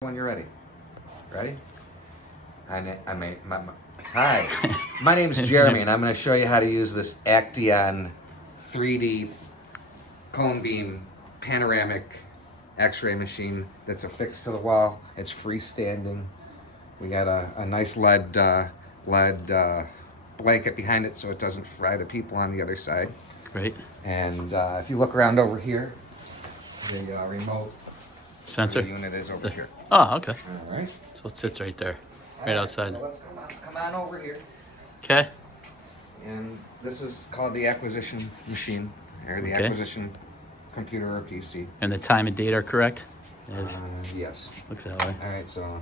When you're ready. Ready? Hi, my name's Jeremy, and I'm going to show you how to use this Acteon 3D cone beam panoramic X-ray machine that's affixed to the wall. It's freestanding. We got a nice lead blanket behind it so it doesn't fry the people on the other side. Great. And if you look around over here, the remote Sensor? the unit is over here. Oh, okay. All right. So it sits right there, right outside. So let's come on over here. Okay. And this is called the acquisition machine, or the Okay. acquisition computer or PC. And the time and date are correct? Yes. Looks that way. All right, so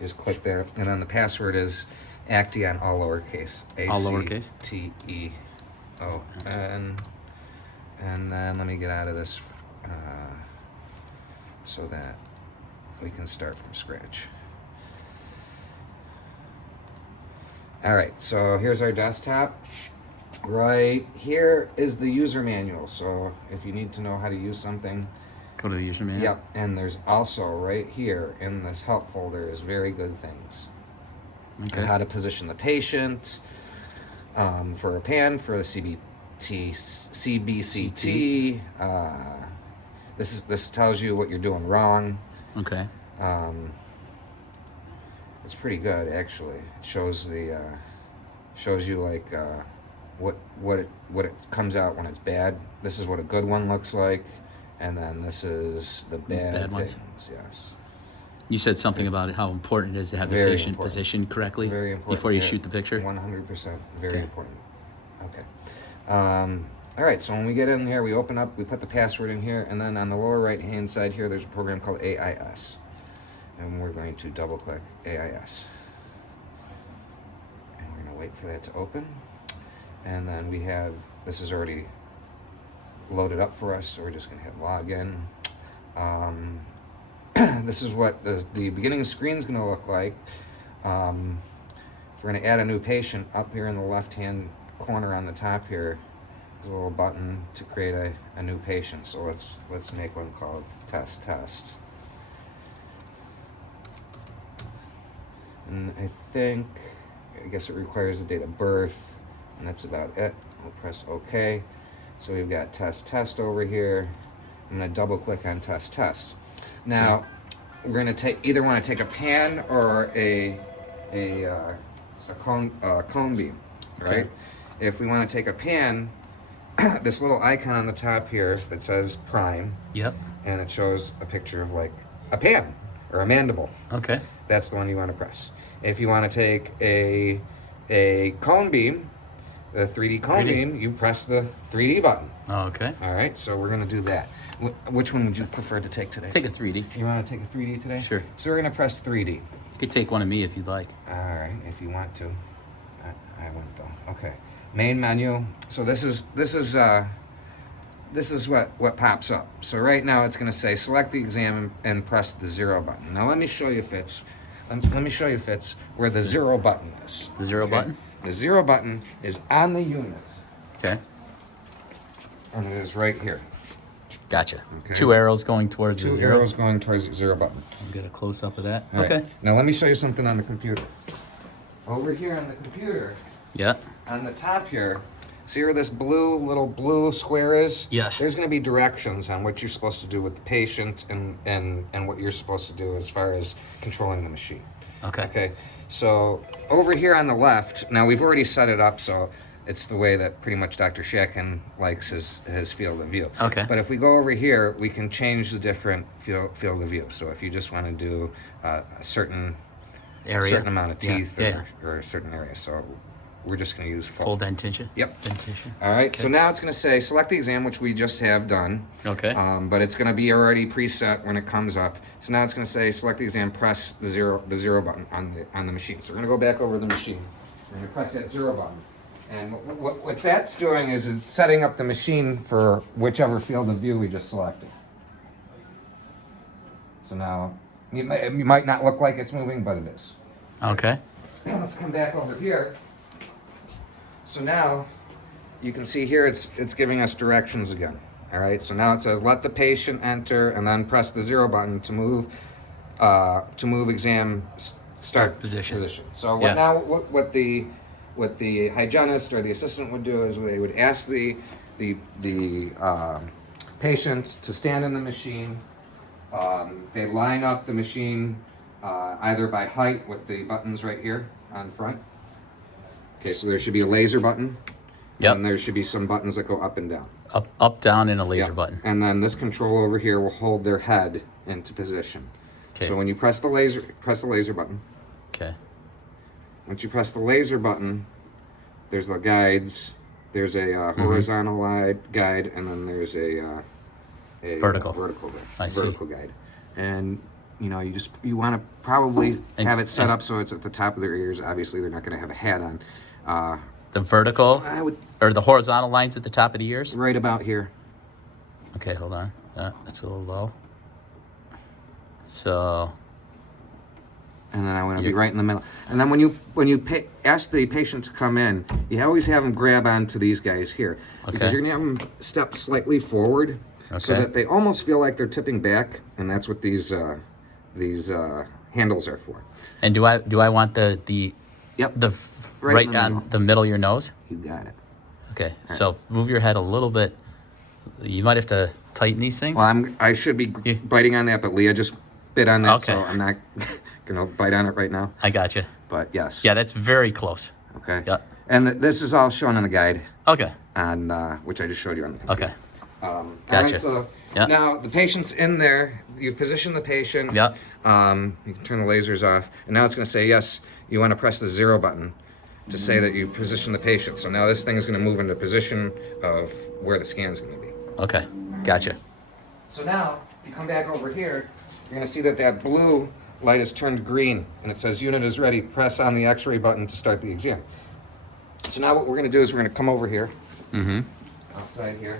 just click there. And then the password is Acteon, all lowercase. All lowercase? A-C-T-E-O. And then let me get out of this so that we can start from scratch. All right, so here's our desktop. Right here is the user manual. So if you need to know how to use something, Go to the user manual. yep. And there's also right here in this help folder is very good things. Okay. How to position the patient for a pan for the CBCT. This tells you what you're doing wrong. Okay. It's pretty good actually. It shows you like what it comes out when it's bad. This is what a good one looks like, and then this is the bad ones. things. Yes. You said something about how important it is to have the Very patient important. positioned correctly Very important. before you Yeah. shoot the picture? 100%. Very Okay. important. Okay. All right, so when we get in here, we open up, we put the password in here, and then on the lower right-hand side here, there's a program called AIS. And we're going to double-click AIS. And we're going to wait for that to open. And then we have, this is already loaded up for us, so we're just going to hit login. This is what the beginning screen is going to look like. If we're going to add a new patient, up here in the left-hand corner on the top here, there's a little button to create a new patient. So let's make one called test. And I guess it requires a date of birth, and that's about it. We'll press OK. So we've got test over here. I'm going to double click on test. Now we're going to either want to take a pan or a cone beam, right? Okay. If we want to take a pan, this little icon on the top here that says prime, Yep. and it shows a picture of like a pan or a mandible. Okay. That's the one you want to press. If you want to take a cone beam, the 3D cone 3D. beam, you press the 3D button. Okay. All right, so we're going to do that. Which one would you prefer to take today? Take a 3D. You want to take a 3D today? Sure. So we're going to press 3D. You could take one of me if you'd like. All right, if you want to. I won't though. Okay. Main menu. So this is what pops up. So right now it's going to say select the exam and press the 0 button. Now let me show you Fitz. Let me show you Fitz where the 0 button is. The 0 button? The 0 button is on the units, Okay. and it is right here. Gotcha. Okay. 2 arrows going towards the Two 0. arrows going towards the 0 button. I'll get a close up of that. All right. Okay. Now let me show you something on the computer. Over here on the computer, Yeah. on the top here, see where this little blue square is? Yes. There's going to be directions on what you're supposed to do with the patient and what you're supposed to do as far as controlling the machine. Okay. Okay. So over here on the left, now we've already set it up so it's the way that pretty much Dr. Shakin likes his field of view. Okay. But if we go over here, we can change the different field of view. So if you just want to do a certain amount of teeth or a certain area. So we're just going to use Full dentition? Yep. Dentition. All right. So now it's going to say select the exam, which we just have done. Okay. But it's going to be already preset when it comes up. So now it's going to say select the exam, press the zero button on the machine. So we're going to go back over the machine. We're going to press that 0 button. And what that's doing is it's setting up the machine for whichever field of view we just selected. So now it might not look like it's moving, but it is. Okay. Now let's come back over here. So now you can see here it's giving us directions again. All right, so now it says let the patient enter and then press the 0 button to move to move exam start Position. So Yeah. what the hygienist or the assistant would do is they would ask the patient to stand in the machine. They line up the machine either by height with the buttons right here on front. Okay, so there should be a laser button. Yep. And there should be some buttons that go up and down. Up, down, and a laser Yep. button. And then this control over here will hold their head into position. Okay. So when you press the laser button. Okay. Once you press the laser button, there's the guides. There's a horizontal guide, and then there's a Vertical. vertical guide. And you want to probably have it set up so it's at the top of their ears. Obviously, they're not going to have a hat on. The vertical I would or the horizontal lines at the top of the ears? right about here. Okay, hold on. That's a little low. So, And then I want to be right in the middle. And then when you ask the patient to come in, you always have them grab onto these guys here. Because Okay. you're going to have them step slightly forward so Okay. that they almost feel like they're tipping back. And that's what these handles are for. and do I want the Yep. right in the on middle. the middle of your nose? You got it. Okay. So move your head a little bit. You might have to tighten these things. Well, I should be biting on that, but Leah just bit on that, Okay. so I'm not going to bite on it right now. I got you. But yes. Yeah, that's very close. Okay. Yep. And this is all shown in the guide, Okay. on which I just showed you on the computer. Okay. All Gotcha. right, so Yep. now the patient's in there. You've positioned the patient. Yep. You can turn the lasers off, and now it's going to say yes. You want to press the 0 button to say that you've positioned the patient. So now this thing is going to move into position of where the scan's going to be. Okay. Gotcha. So now you come back over here. You're going to see that blue light is turned green, and it says unit is ready. Press on the X-ray button to start the exam. So now what we're going to do is we're going to come over here. Outside here.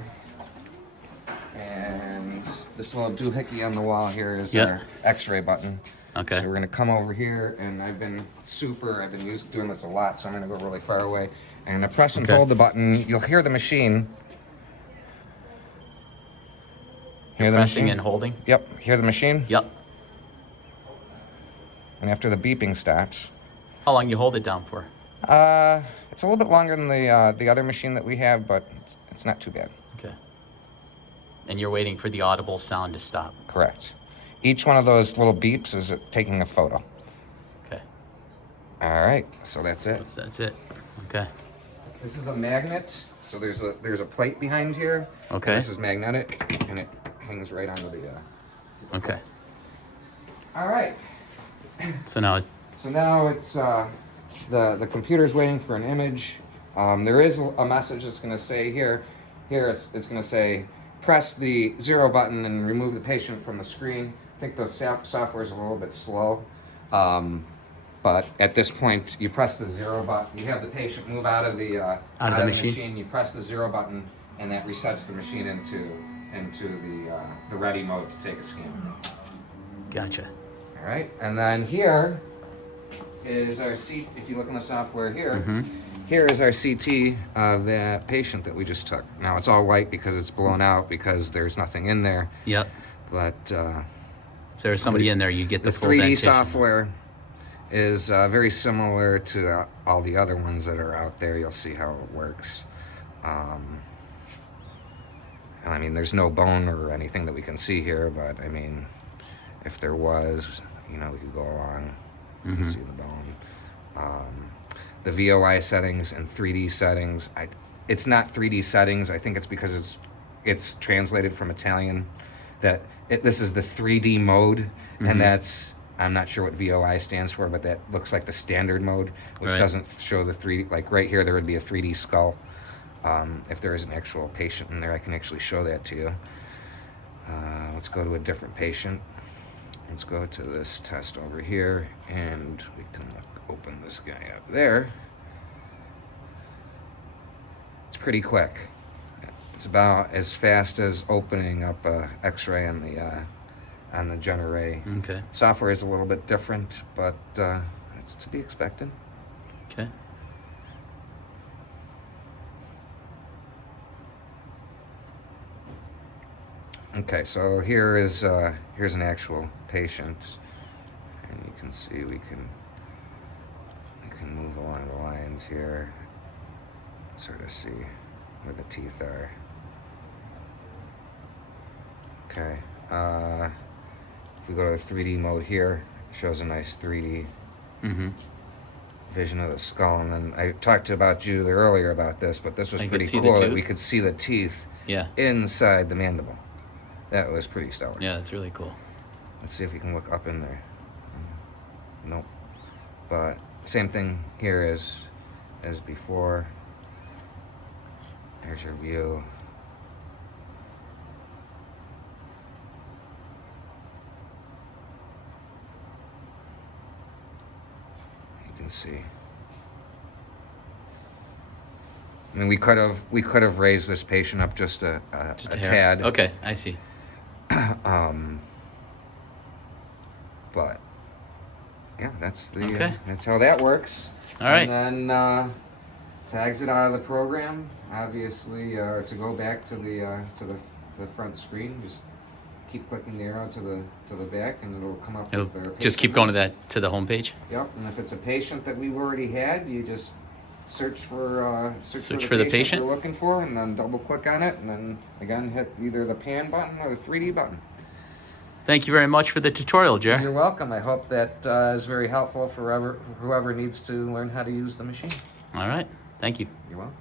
And this little doohickey on the wall here is Yep. our X-ray button. Okay. So we're gonna come over here, and I've been doing this a lot, so I'm gonna go really far away. I'm gonna press and Okay. hold the button. You'll hear the machine. Hear the Pressing machine? and holding. Yep. Hear the machine? Yep. And after the beeping stops, How long you hold it down for? it's a little bit longer than the other machine that we have, but it's not too bad. Okay. And you're waiting for the audible sound to stop. Correct. Each one of those little beeps is taking a photo. Okay. All right, so that's it. That's it. Okay. This is a magnet, so there's a plate behind here. Okay. And this is magnetic, and it hangs right onto the. Okay. All right. So now, So now it's the computer's waiting for an image. There is a message that's going to say here it's going to say press the 0 button and remove the patient from the screen. I think the software is a little bit slow. But at this point, you press the 0 button. You have the patient move out of the machine. You press the 0 button, and that resets the machine into the ready mode to take a scan. gotcha. All right, and then here is our CT. If you look in the software here, here is our CT of that patient that we just took. Now it's all white because it's blown out because there's nothing in there. Yep. But If there's somebody in there, you get the full 3D dentition. software is very similar to all the other ones that are out there. You'll see how it works. I mean, there's no bone or anything that we can see here, but I mean, if there was, we could go along. You can see the bone. The VOI settings and 3D settings. It's not 3D settings. I think it's because it's translated from Italian. This is the 3D mode, and I'm not sure what VOI stands for, but that looks like the standard mode, which Right. doesn't show the 3D. Like right here, there would be a 3D skull. If there is an actual patient in there, I can actually show that to you. Let's go to a different patient. Let's go to this test over here, and we can open this guy up there. It's pretty quick. It's about as fast as opening up a X-ray on the Gen-Ray. Okay. Software is a little bit different, but it's to be expected. Okay. Okay, so here's an actual patient. can see we can move along the lines here, sort of see where the teeth are. Okay, if we go to the 3D mode here, it shows a nice 3D vision of the skull. And then I talked about you earlier about this, but this was You could pretty see the cool that tooth? we could see the teeth Yeah. inside the mandible. That was pretty stellar. Yeah, that's really cool. Let's see if we can look up in there. Nope. But same thing here as before. Here's your view. You can see. I mean, we could have raised this patient up just a Just a hair. tad. Okay, I see. But yeah, that's the Okay. that's how that works. All right. And then to exit out of the program, obviously, to go back to the front screen, just keep clicking the arrow to the back, and it'll come up. It'll with their just keep patient going list. to the home page. Yep. And if it's a patient that we've already had, you just search for the patient? you're looking for, and then double click on it, and then again hit either the pan button or the 3D button. Thank you very much for the tutorial, Jer. You're welcome. I hope that is very helpful for whoever needs to learn how to use the machine. All right. Thank you. You're welcome.